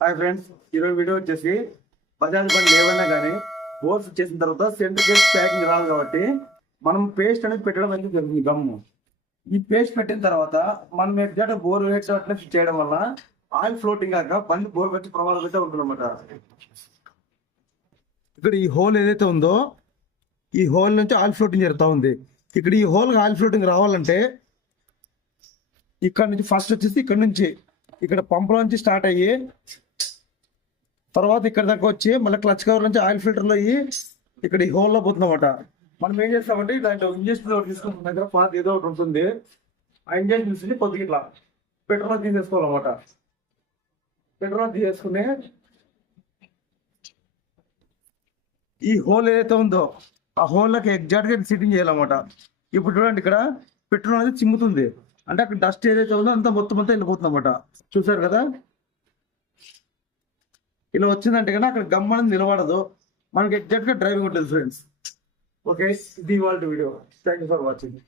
Hi friends, ఈరోజు video వచ్చేసి బజాజ్ బండి ఏమన్నా కానీ బోర్స్ చేసిన తర్వాత సెంటర్ కేస్ ప్యాకింగ్ రాదు కాబట్టి మనం పేస్ట్ అనేది పెట్టడం అనేది జరుగుతుంది. గమ్ము ఈ పేస్ట్ పెట్టిన తర్వాత మనం ఎగ్జాక్ట్ బోర్ వేసేటట్లు చేయడం వల్ల ఆయిల్ ఫ్లోటింగ్ కాక బండి బోర్ వచ్చి ప్రమాదం అయితే ఉంటుంది అనమాట. ఇక్కడ ఈ హోల్ ఏదైతే ఉందో ఈ హోల్ నుంచి ఆయిల్ ఫ్లోటింగ్ జరుగుతూ ఉంది. ఇక్కడ ఈ హోల్ ఆయిల్ ఫ్లోటింగ్ రావాలంటే ఇక్కడ నుంచి ఫస్ట్ వచ్చేసి ఇక్కడ పంపులో నుంచి స్టార్ట్ అయ్యి తర్వాత ఇక్కడ దాకా వచ్చి మళ్ళీ క్లచ్ కవర్ నుంచి ఆయిల్ ఫిల్టర్లో అయ్యి ఇక్కడ ఈ హోల్లో పోతుందన్నమాట. మనం ఏం చేస్తామంటే దాంట్లో ఇంజక్షన్ ఒకటి తీసుకుంటున్న దగ్గర పాత ఏదో ఒకటి ఉంటుంది. ఆ ఇంజక్షన్ తీసుకుని కొద్దిగా ఇట్లా పెట్రోల్ తీసేసుకోవాలన్నమాట. పెట్రోల్ తీసేసుకుని ఈ హోల్ ఏదైతే ఉందో ఆ హోల్లోకి ఎగ్జాక్ట్గా సిట్టింగ్ చేయాలన్నమాట. ఇప్పుడు చూడండి, ఇక్కడ పెట్రోల్ అనేది చిమ్ముతుంది అంటే అక్కడ డస్ట్ ఏదైతే ఉందో అంతా మొత్తం వెళ్ళిపోతుంది అన్నమాట. చూసారు కదా, ఇలా వచ్చిందంటే కానీ అక్కడ గమ్ అనేది నిలబడదు, మనకి ఎగ్జాక్ట్గా డ్రైవింగ్ ఉంటుంది ఫ్రెండ్స్. ఓకే, ఇది ఇవాళ video. Thank you for watching.